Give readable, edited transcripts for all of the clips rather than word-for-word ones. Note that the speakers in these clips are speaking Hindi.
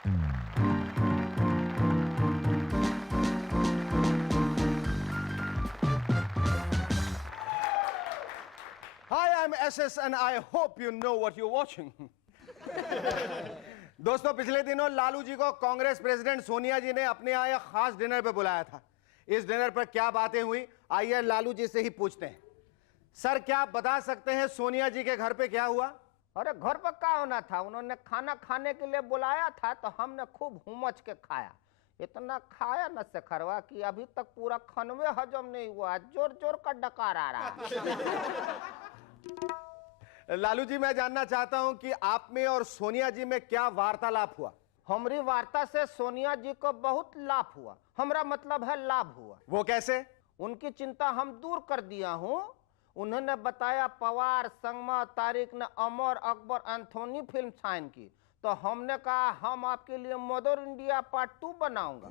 Hi, I'm SS and I hope you know what you're watching. दोस्तों, पिछले दिनों लालू जी को कांग्रेस प्रेसिडेंट सोनिया जी ने अपने यहाँ एक खास डिनर पे बुलाया था। इस डिनर पर क्या बातें हुई, आइए लालू जी से ही पूछते हैं। सर, क्या आप बता सकते हैं सोनिया जी के घर पे क्या हुआ? अरे घर पर क्या होना था, उन्होंने खाना खाने के लिए बुलाया था तो हमने खूब हुमच के खाया। इतना खाया न शेखरवा कि अभी तक पूरा खनवे हजम नहीं हुआ, जोर जोर का डकार आ रहा है। लालू जी, मैं जानना चाहता हूं कि आप में और सोनिया जी में क्या वार्तालाप हुआ? हमारी वार्ता से सोनिया जी को बहुत लाभ हुआ, हमारा मतलब है लाभ हुआ। वो कैसे? उनकी चिंता हम दूर कर दिया हूँ। उन्होंने बताया पवार, संगमा, तारिक ने Amar Akbar Anthony film sign की, तो हमने कहा हम आपके लिए मदर इंडिया पार्ट 2 बनाऊंगा।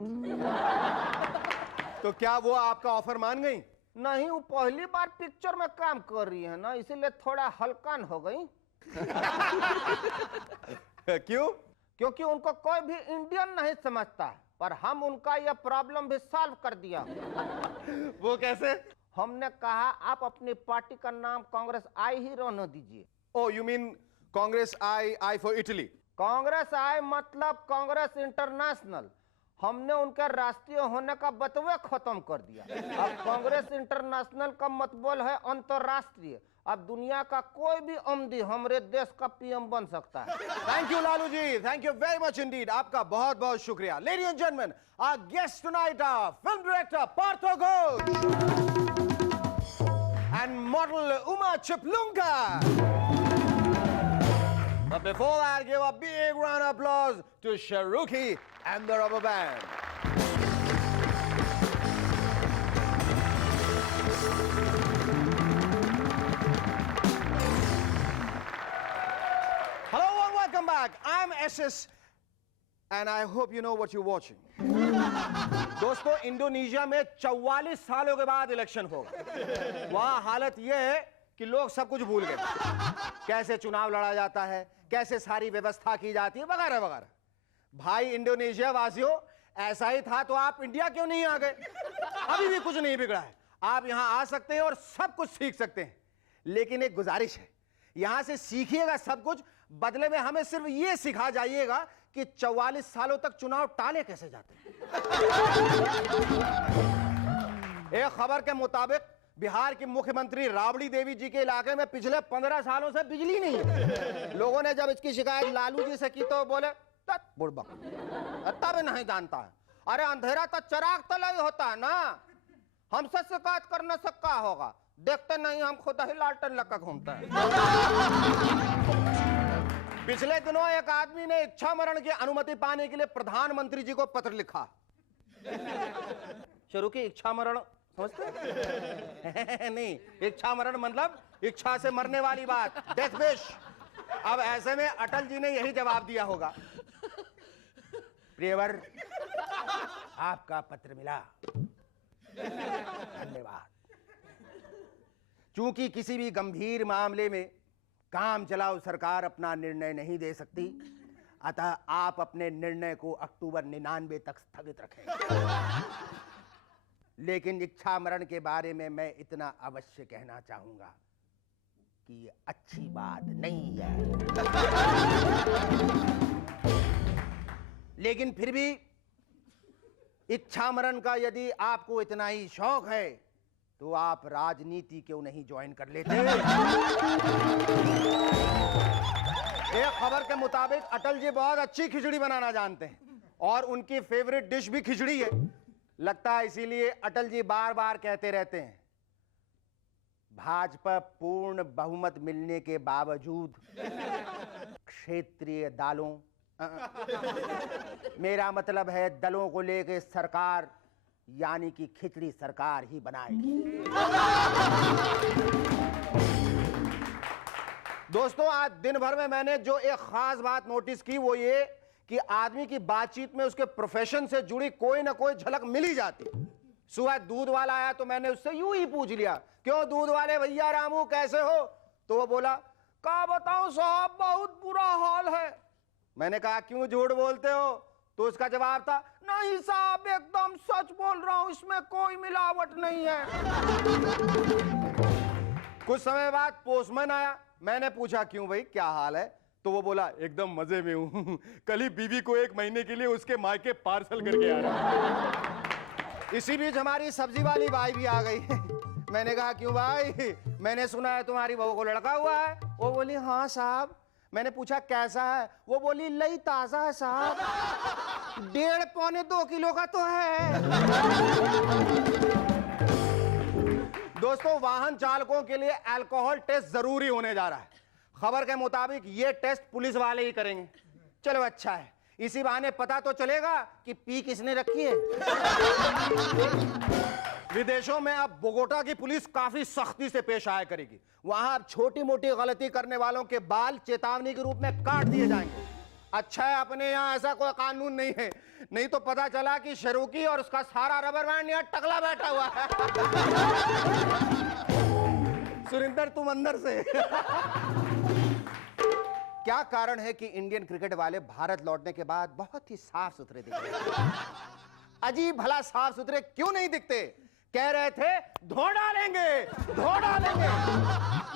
तो क्या वो आपका ऑफर मान गई? नहीं, वो पहली बार पिक्चर में काम कर रही है ना, इसीलिए थोड़ा हल्कान हो गई। क्यों? क्योंकि उनको कोई भी इंडियन नहीं समझता है, पर हम उनका यह प्रॉब्लम भी सॉल्व कर दिया। वो कैसे? हमने कहा आप अपनी पार्टी का नाम कांग्रेस आई ही रहने दीजिए। Oh, you mean Congress I for Italy? Congress I मतलब कांग्रेस इंटरनेशनल। हमने उनके राष्ट्रीय होने का बतवे खत्म कर दिया। अब कांग्रेस इंटरनेशनल का मतलब है अंतरराष्ट्रीय। अब दुनिया का कोई भी अमदी हमारे देश का पीएम बन सकता है। Thank you Lalu ji, thank you very much indeed. आपका बहुत बहुत शुक्रिया। Ladies and gentleman, our guest tonight are film director Partho Ghosh and model Uma Chiplunka. But before that, give a big round of applause to Sharuki and the Rubber Band. Hello and welcome back. I'm SS and I hope you know what you're watching. दोस्तों, इंडोनेशिया में 44 सालों के बाद इलेक्शन होगा। वहां हालत यह है कि लोग सब कुछ भूल गए, कैसे चुनाव लड़ा जाता है, कैसे सारी व्यवस्था की जाती है, वगैरह वगैरह। भाई इंडोनेशिया वासियों, ऐसा ही था तो आप इंडिया क्यों नहीं आ गए? अभी भी कुछ नहीं बिगड़ा है, आप यहां आ सकते हैं और सब कुछ सीख सकते हैं। लेकिन एक गुजारिश है, यहां से सीखिएगा सब कुछ, बदले में हमें सिर्फ ये सिखा जाइएगा कि 44 सालों तक चुनाव टाले कैसे जाते हैं। एक खबर के मुताबिक बिहार की मुख्यमंत्री राबड़ी देवी जी के इलाके में पिछले 15 सालों से बिजली नहीं है। लोगों ने जब इसकी शिकायत लालू जी से की तो बोले बुड़बक, तब नहीं जानता है। अरे अंधेरा तो चराग तले ही होता है ना, हमसे शिकायत करने से क्या होगा? देखते नहीं हम खुद ही लालटेन लगा घूमता है। पिछले दिनों एक आदमी ने इच्छा मरण की अनुमति पाने के लिए प्रधानमंत्री जी को पत्र लिखा। शुरू की इच्छा मरण समझते? नहीं, इच्छा मरण मतलब इच्छा से मरने वाली बात, डेथ विश। अब ऐसे में अटल जी ने यही जवाब दिया होगा, प्रियवर आपका पत्र मिला, धन्यवाद। चूंकि किसी भी गंभीर मामले में काम चलाओ सरकार अपना निर्णय नहीं दे सकती, अतः आप अपने निर्णय को अक्टूबर 99 तक स्थगित रखें। लेकिन इच्छा मरण के बारे में मैं इतना अवश्य कहना चाहूंगा कि ये अच्छी बात नहीं है। लेकिन फिर भी इच्छा मरण का यदि आपको इतना ही शौक है तो आप राजनीति क्यों नहीं ज्वाइन कर लेते? एक खबर के मुताबिक अटल जी बहुत अच्छी खिचड़ी बनाना जानते हैं और उनकी फेवरेट डिश भी खिचड़ी है। लगता है इसीलिए अटल जी बार बार कहते रहते हैं, भाजपा पूर्ण बहुमत मिलने के बावजूद क्षेत्रीय दलों, मेरा मतलब है दलों को लेकर सरकार यानी कि खिचड़ी सरकार ही बनाएगी। दोस्तों, आज दिन भर में मैंने जो एक खास बात नोटिस की वो ये कि आदमी की बातचीत में उसके प्रोफेशन से जुड़ी कोई ना कोई झलक मिल ही जाती। सुबह दूध वाला आया तो मैंने उससे यूं ही पूछ लिया, क्यों दूध वाले भैया रामू कैसे हो? तो वो बोला, क्या बताऊं साहब, बहुत बुरा हाल है। मैंने कहा क्यों झूठ बोलते हो? तो उसका जवाब था, नहीं साहब एकदम सच बोल रहा हूं, इसमें कोई मिलावट नहीं है। कुछ समय बाद पोस्टमैन आया, मैंने पूछा क्यों भाई क्या हाल है? तो वो बोला एकदम मजे में हूं, कल ही बीवी को 1 महीने के लिए उसके मायके पार्सल करके आ रहा। इसी बीच हमारी सब्जी वाली भाई भी आ गई। मैंने कहा क्यों भाई, मैंने सुना है तुम्हारी बहू को लड़का हुआ है। वो बोली हाँ साहब। मैंने पूछा कैसा है? वो बोली लई ताजा है साहब, 1.5 पौने 2 किलो का तो है। दोस्तों, वाहन चालकों के लिए अल्कोहल टेस्ट जरूरी होने जा रहा है। खबर के मुताबिक ये टेस्ट पुलिस वाले ही करेंगे। चलो अच्छा है, इसी बहाने पता तो चलेगा कि पी किसने रखी है। विदेशों में अब बोगोटा की पुलिस काफी सख्ती से पेश आया करेगी। वहां अब छोटी मोटी गलती करने वालों के बाल चेतावनी के रूप में काट दिए जाएंगे। अच्छा है अपने यहाँ ऐसा कोई कानून नहीं है, नहीं तो पता चला कि शरूकी और उसका सारा रबर बैंड यहाँ टकला बैठा हुआ है। सुरिंदर तुम अंदर से। क्या कारण है कि इंडियन क्रिकेट वाले भारत लौटने के बाद बहुत ही साफ सुथरे दिख रहे? अजीब भला साफ सुथरे क्यों नहीं दिखते? कह रहे थे धो डालेंगे,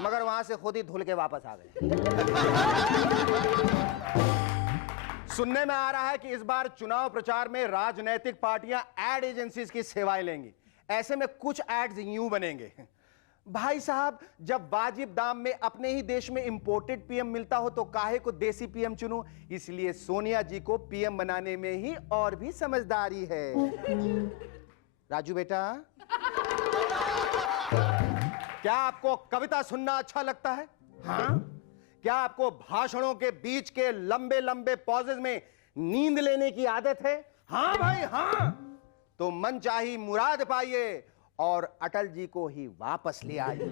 मगर वहां से खुद ही धुल के वापस आ गए। सुनने में आ रहा है कि इस बार चुनाव प्रचार में राजनीतिक पार्टियां एड एजेंसीज की सेवाएं लेंगी। ऐसे में कुछ एड्स यूं बनेंगे, भाई साहब जब वाजिब दाम में अपने ही देश में इंपोर्टेड पीएम मिलता हो तो काहे को देसी पीएम चुनूं, इसलिए सोनिया जी को पीएम बनाने में ही और भी समझदारी है। राजू बेटा, क्या आपको कविता सुनना अच्छा लगता है? हाँ? क्या आपको भाषणों के बीच के लंबे लंबे पॉजेज में नींद लेने की आदत है? हाँ भाई हाँ। तो मनचाही मुराद पाइए और अटल जी को ही वापस ले आइए।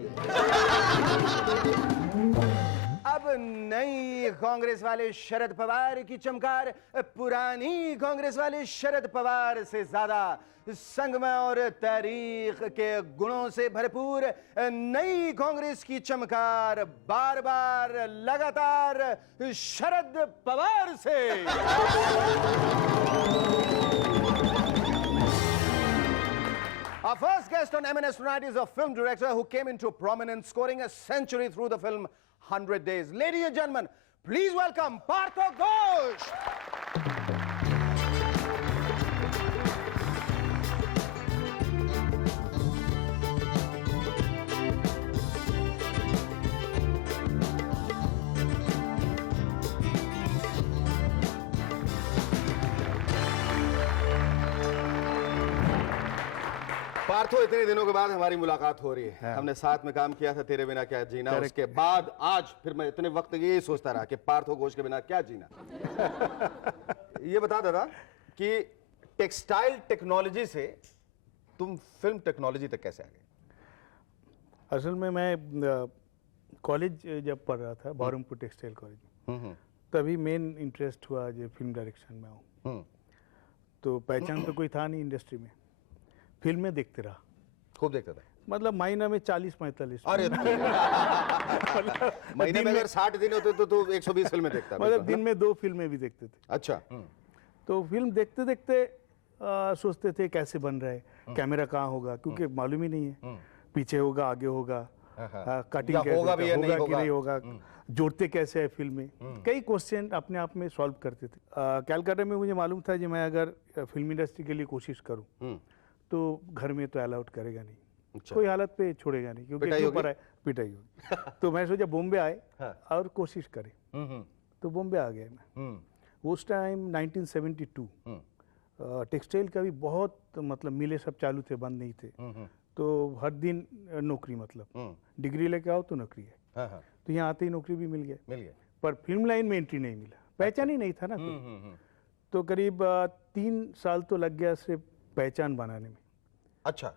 अब नई कांग्रेस वाले शरद पवार की चमकार पुरानी कांग्रेस वाले शरद पवार से ज्यादा संगम और तारीख के गुणों से भरपूर नई कांग्रेस की चमकार बार बार लगातार शरद पवार से। Our first guest on M&S tonight is a film director who came into prominence, scoring a century through the film 100 Days. Ladies and gentlemen, please welcome Partho Ghosh. Partho, इतने दिनों के बाद हमारी मुलाकात हो रही है। हाँ। हमने साथ में काम किया था तेरे बिना क्या जीना, उसके बाद आज फिर मैं इतने वक्त ये सोचता रहा कि पार्थो घोष के बिना क्या जीना। ये बता दादा कि टेक्सटाइल टेक्नोलॉजी से तुम फिल्म टेक्नोलॉजी तक कैसे आ गए? असल में मैं कॉलेज जब पढ़ रहा था बहरमपुर टेक्सटाइल कॉलेज, तभी मेन इंटरेस्ट हुआ जो फिल्म डायरेक्शन में आऊँ। तो पहचान तो कोई था नहीं इंडस्ट्री में, फिल्में देखते रहा, खूब देखता था। मतलब महीना में 40-45। अरे महीने में अगर 60 दिन होते तो 120 फिल्में देखता। मतलब दिन में 2 फिल्में भी देखते थे। अच्छा। तो फिल्म देखते देखते सोचते थे कैसे बन रहा है, कैमरा कहाँ होगा, क्योंकि मालूम ही नहीं है, पीछे होगा आगे होगा, कटिंग कैसे होगा कि नहीं होगा, जोड़ते कैसे है फिल्म में। कई क्वेश्चन अपने आप में सॉल्व करते थे। कैलकाटा में मुझे मालूम था कि मैं अगर फिल्म इंडस्ट्री के लिए कोशिश करूँ तो घर में तो अलाउड करेगा नहीं। अच्छा। कोई हालत पे छोड़ेगा नहीं, क्योंकि पिटाई होगी। तो मैं सोचा बॉम्बे आए और कोशिश करें। तो बॉम्बे आ गया मैं। उस टाइम 1972 टेक्सटाइल का भी बहुत मतलब मिले सब चालू थे, बंद नहीं थे। तो हर दिन नौकरी, मतलब डिग्री लेके आओ तो नौकरी है। तो यहाँ आते ही नौकरी भी मिल गया, पर फिल्म लाइन में एंट्री नहीं मिला, पहचान ही नहीं था ना। तो करीब 3 साल तो लग गया सिर्फ पहचान बनाने में। अच्छा,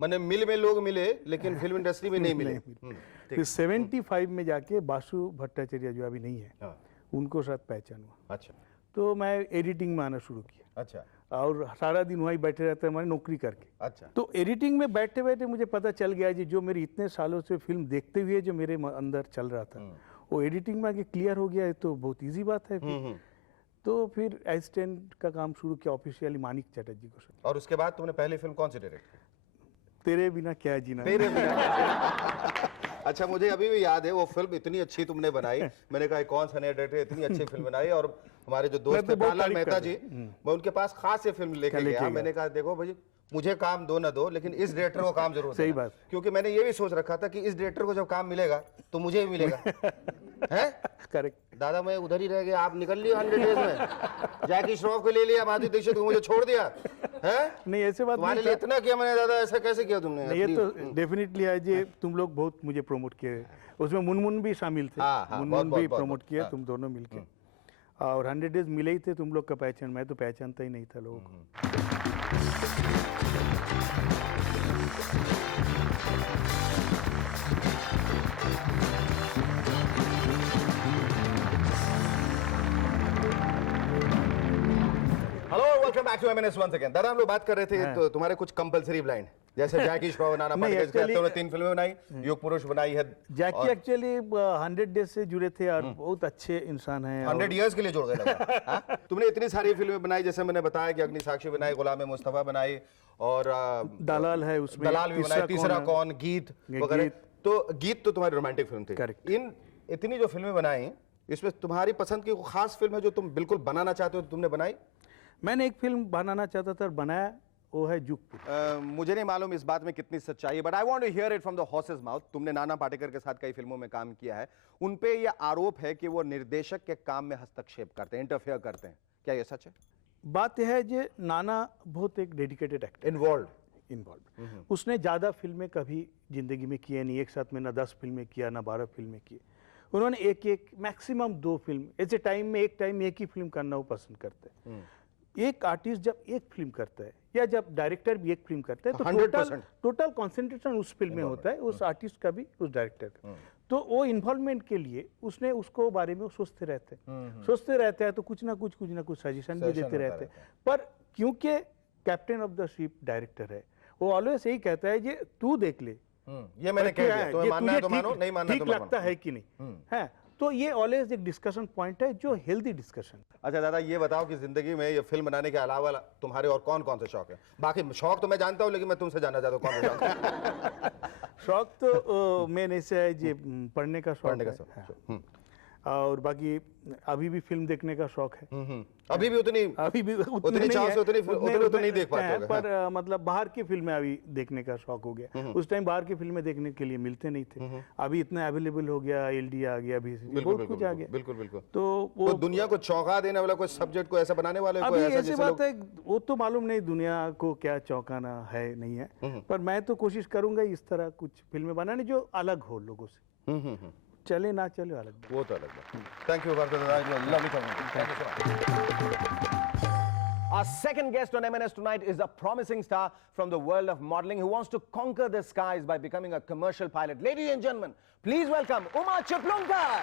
मैंने मिल में लोग मिले लेकिन फिल्म इंडस्ट्री में नहीं मिले। फिर 75 में जाके बासु भट्टाचार्य जो अभी नहीं है, उनको साथ पहचान हुआ। अच्छा। तो मैं एडिटिंग में आना शुरू किया। अच्छा। और सारा दिन वहीं बैठे रहते हमारी नौकरी करके। अच्छा। तो एडिटिंग में बैठे बैठे मुझे पता चल गया जी, जो मेरी इतने सालों से फिल्म देखते हुए जो मेरे अंदर चल रहा था वो एडिटिंग में आगे क्लियर हो गया है, तो बहुत ईजी बात है। तो फिर असिस्टेंट का काम शुरू किया ऑफिशियली मानिक चटर्जी को साथ। और उसके बाद तुमने पहली फिल्म कौन सी डायरेक्ट की? तेरे बिना क्या जीना। तेरे बिना। अच्छा, मुझे अभी भी याद है वो फिल्म इतनी अच्छी तुमने बनाई। मैंने कहा कौन सा नया डायरेक्टर इतनी अच्छी फिल्म बनाई। और हमारे जो दोस्त थे लाल मेहता जी, मैं उनके पास खास ये फिल्म लेके गया। मैंने कहा देखो भाई, मुझे काम दो ना दो, लेकिन इस डायरेक्टर को काम जरूर सही बात। क्योंकि मैंने ये भी सोच रखा था कि इस डायरेक्टर को जब काम मिलेगा तो मुझे भी मिलेगा। है करेक्ट। दादा मैं उधर ही रह गया, आप निकल लिए 100 डेज में। जैकी श्रॉफ को ले लिया, माधुरी दीक्षित को मुझे छोड़ दिया। है नहीं ऐसे बात तुम्हारे नहीं लिए था। इतना किया मैंने, दादा ऐसा कैसे किया तुमने? नहीं, ये तो डेफिनेटली है जी, तुम लोग बहुत मुझे प्रमोट किए। उसमें मुनमुन भी शामिल थे। मुनमुन भी प्रमोट किया तुम दोनों मिलके। और 100 डेज मिले ही थे तुम लोग का पहचान, मैं तो पहचानता ही नहीं था लोगों को। Hello, welcome back to MNS once again. दादा हम लोग बात कर रहे थे तो तुम्हारे कुछ कंपलसरी ब्लाइंड, जैसे जैकी श्रॉफ, नाना पाटेकर के तुमने 3 फिल्में बनाई, युग पुरुष बनाई है। जैकी एक्चुअली 100 डेज से जुड़े थे और बहुत अच्छे इंसान हैं। 100 इयर्स के लिए जोड़ गए लगा। तुमने इतनी सारी फिल्में बनाई, जैसे मैंने बताया कि अग्निसाक्षी बनाई, गुलाम मुस्तफा बनाई, और दलाल है उसमें, दलाल भी बनाई, तीसरा कौन, गीत वगैरह। तो गीत तो तुम्हारी रोमांटिक फिल्म थी। करेक्ट। इन इतनी जो फिल्में बनाई, इसमें तुम्हारी पसंद की कोई खास फिल्म है जो तुम बिल्कुल बनाना चाहते हो, तुमने बनाई? मैंने एक फिल्म बनाना चाहता था और बनाया, वो है जुगपुर। मुझे नहीं मालूम इस बात में कितनी सच्चाई है, but I want to hear it from the horse's mouth. तुमने नाना पाटेकर के साथ कई फिल्मों में काम किया है, उन पे ये आरोप है कि वो निर्देशक के काम में हस्तक्षेप करते हैं, इंटरफेयर करते हैं। क्या ये सच है? बात यह है कि नाना बहुत एक डेडिकेटेड एक्टर, इन्वॉल्व। उसने ज़्यादा फिल्में कभी जिंदगी में किए नहीं, एक साथ में ना 10 फिल्में किया ना 12 फिल्में की। उन्होंने एक मैक्सिमम 2 फिल्म, ऐसे टाइम में एक ही फिल्म करना वो पसंद करते हैं। एक आर्टिस्ट जब एक फिल्म करता है या जब डायरेक्टर भी एक फिल्म करता है तो टोटल कंसंट्रेशन उस फिल्म में होता है, उस आर्टिस्ट का भी, उस डायरेक्टर का। तो वो इन्वॉल्वमेंट के लिए उसने उसको बारे में सोचते रहते हैं तो कुछ ना कुछ सजेशन भी देते रहते हैं। पर क्योंकि captain of the ship director है, वो ऑलवेज यही कहता है कि तू देख ले, ये मैंने कह दिया, तो मानना है तो मानो, नहीं मानना तो ठीक लगता है कि नहीं है। तो ये ऑलवेज एक डिस्कशन पॉइंट है, जो हेल्दी डिस्कशन। अच्छा दादा, ये बताओ कि जिंदगी में ये फिल्म बनाने के अलावा तुम्हारे और कौन कौन से शौक है? बाकी शौक तो मैं जानता हूँ, लेकिन मैं तुमसे जानना चाहता हूँ कौन से शौक है? शौक तो मेन ऐसे है जी, पढ़ने का शौक है। और बाकी अभी भी फिल्म देखने का शौक है। अभी भी उतनी चाव से उतनी नहीं देख पाते होगे। पर मतलब बाहर की फिल्में अभी देखने का शौक हो गया। उस टाइम बाहर की फिल्में देखने के लिए मिलते नहीं थे, अभी इतना अवेलेबल हो गया, LD आ गया, अभी बहुत कुछ आ गया। बिल्कुल। तो वो दुनिया को चौंका देने वाला कोई सब्जेक्ट को ऐसा बनाने वाले अभी ऐसी बात है, वो तो मालूम नहीं दुनिया को क्या चौंकाना है नहीं है, पर मैं तो कोशिश करूंगा इस तरह कुछ फिल्में बनाने जो अलग हो लोगों से। चले ना चले अलग, वो तो अलग बात। Thank you lovely talking. Thank you so much. Our second guest on MNS tonight is a promising star from the world of modeling who wants to conquer the skies by becoming a commercial pilot. Ladies and gentlemen, please welcome Uma Chiplunkar.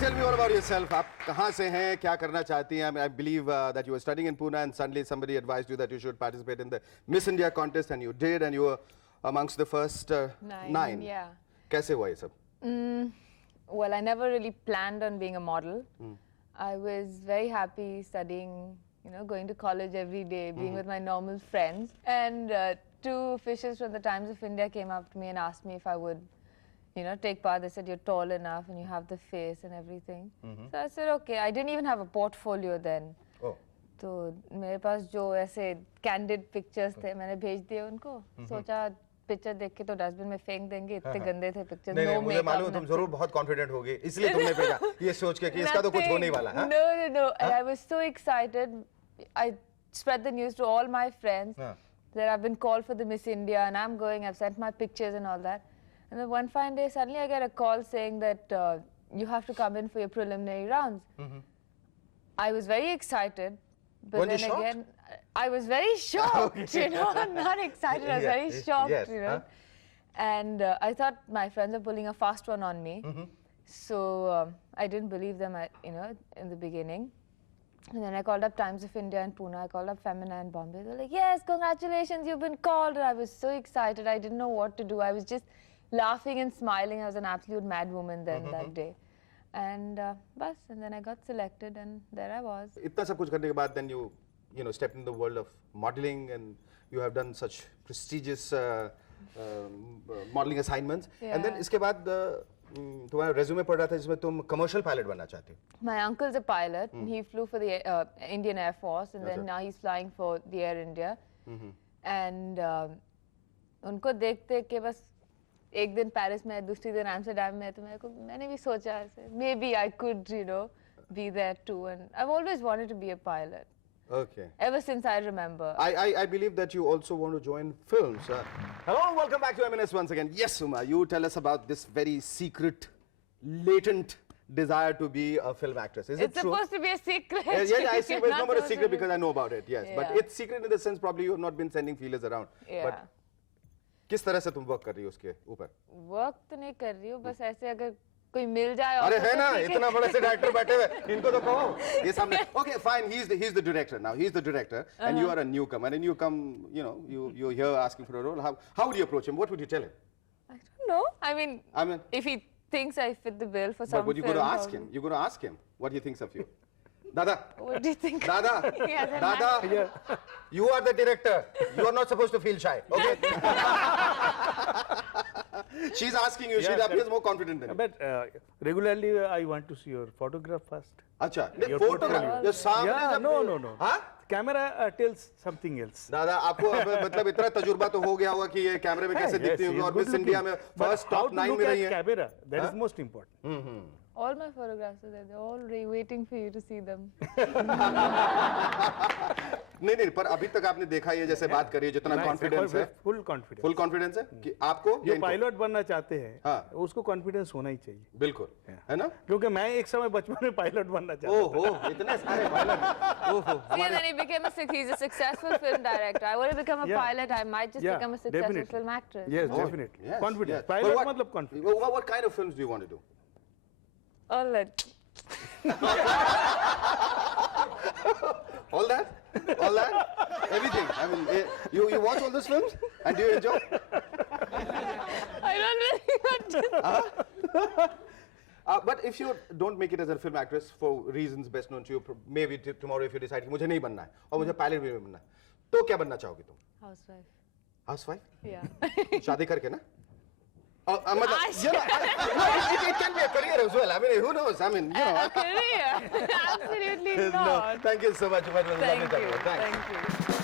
Tell me all about yourself. आप कहाँ से हैं, क्या करना चाहती हैं? I believe that you were studying in Pune and suddenly somebody advised you that you should participate in the Miss India contest and you did, and you were amongst the first 9. Yeah. कैसे हुआ ये सब? Well, I never really planned on being a model. I was very happy studying, going to college every day, being with my normal friends. And 2 officials from the Times of India came up to me and asked me if I would take part. They said, you're tall enough and you have the face and everything. So I said, okay. I didn't even have a portfolio then. Oh. तो मेरे पास जो ऐसे candid pictures थे, मैंने भेज दिए उनको। सोचा पिक्चर देख के तो डस्टबिन में फेंक देंगे, इतने गंदे थे पिक्चर्स। नहीं, मुझे मालूम तुम जरूर बहुत कॉन्फिडेंट होगी, इसलिए तुमने भेजा ये सोच के कि इसका तो कुछ होने वाला है। No. And I was so excited. I spread the news to all my friends that I've been called for the Miss India and I'm going. I've sent my pictures and all that. And then one fine day, suddenly I get a call saying that you have to come in for your preliminary rounds. I was very excited, but Weren't then you shocked? again, I was very shocked. I'm not excited. I was very shocked. Yes. And I thought my friends were pulling a fast one on me. So I didn't believe them, in the beginning. And then I called up Times of India in Pune. I called up Femina in Bombay. They were like, yes, congratulations, you've been called. And I was so excited. I didn't know what to do. I was just laughing and smiling. I was an absolute mad woman then that day. And and then I got selected and there I was. इतना सब कुछ करने के बाद then you stepped in the world of modeling and you have done such prestigious modeling assignments. And then Yeah. इसके बाद तुम्हारा resume पढ़ रहा था जिसमें तुम commercial pilot बनना चाहते हो. My uncle's a pilot. He flew for the Indian Air Force and then now he's flying for the Air India. And उनको देखते कि बस एक दिन पेरिस में दूसरी दिन एम्स्टर्डम में तो मैंने भी सोचा ऐसे maybe I could be there too and I've always wanted to be a pilot. Okay. Ever since I remember. I believe that you also want to join films. Hello and welcome back to M&S once again. Yes, Suma, you tell us about this very secret, latent desire to be a film actress. Is It's it true? supposed to be a secret. Yeah, I see. You're But it's not not a supposed secret to because I know about it. Yes, but Yeah. it's secret in the sense probably you have not been sending feelers around. Yeah. But किस तरह से तुम वर्क कर रही हो उसके ऊपर? वर्क तो नहीं कर रही हूँ बस ऐसे अगर कोई मिल जाए अरे offer है तो ना ठीक है। इतना बड़े से डायरेक्टर बैठे हुए इनको तो कहो ये सामने okay fine he's the director now he's the director and you are a newcomer and you come you're here asking for a role how would you approach him what would you tell him I don't know. I mean, I mean if he thinks I fit the bill for some but you're going to film, ask him you're going to ask him what he thinks of you Dada What do you think? Dada He has an Dada you are the director you are not supposed to feel shy okay she's asking you she Yeah, appears more confident than you But regularly I want to see your photograph first. अच्छा Your photograph portfolio. ये सामने Yeah, जब no. हाँ Camera tells something else. दादा आपको अब मतलब इतना तजुर्बा तो हो गया होगा कि ये कैमरे में कैसे दिखती होंगी और मिस इंडिया में फर्स्ट टॉप 9 में रही है Camera, that is most important. All my photographs are there. They're all waiting for you to see them. नहीं पर अभी तक आपने देखा ये जैसे बात करी है जितना Nice, कॉन्फिडेंस है full confidence. फुल कॉन्फिडेंस है कि आपको जो पायलट बनना चाहते हैं हाँ। उसको कॉन्फिडेंस होना ही चाहिए बिल्कुल है ना क्योंकि मैं एक समय बचपन में पायलट बनना चाहता था ओहो इतने सारे पायलट ओहो See, and then he became he's a successful film director. I want to become a Yeah. pilot. I might just Yeah, become a successful definitely. film actress. Yes, Oh, definitely. yes, Confidence. yes. Pilot But मतलब confidence. what kind of films do you want to do All that. all that everything I mean you watch all those films and do you enjoy I don't really want to. but if you don't make it as a film actress for reasons best known to you, maybe tomorrow if you decide कि मुझे नहीं बनना है और मुझे पायलट भी नहीं बनना है तो क्या बनना चाहोगे तुम Housewife. Housewife Yeah. शादी करके ना मतलब it can be a career as well I mean who knows I mean A career? Absolutely not. Thank you so much. Thank you. Thank you.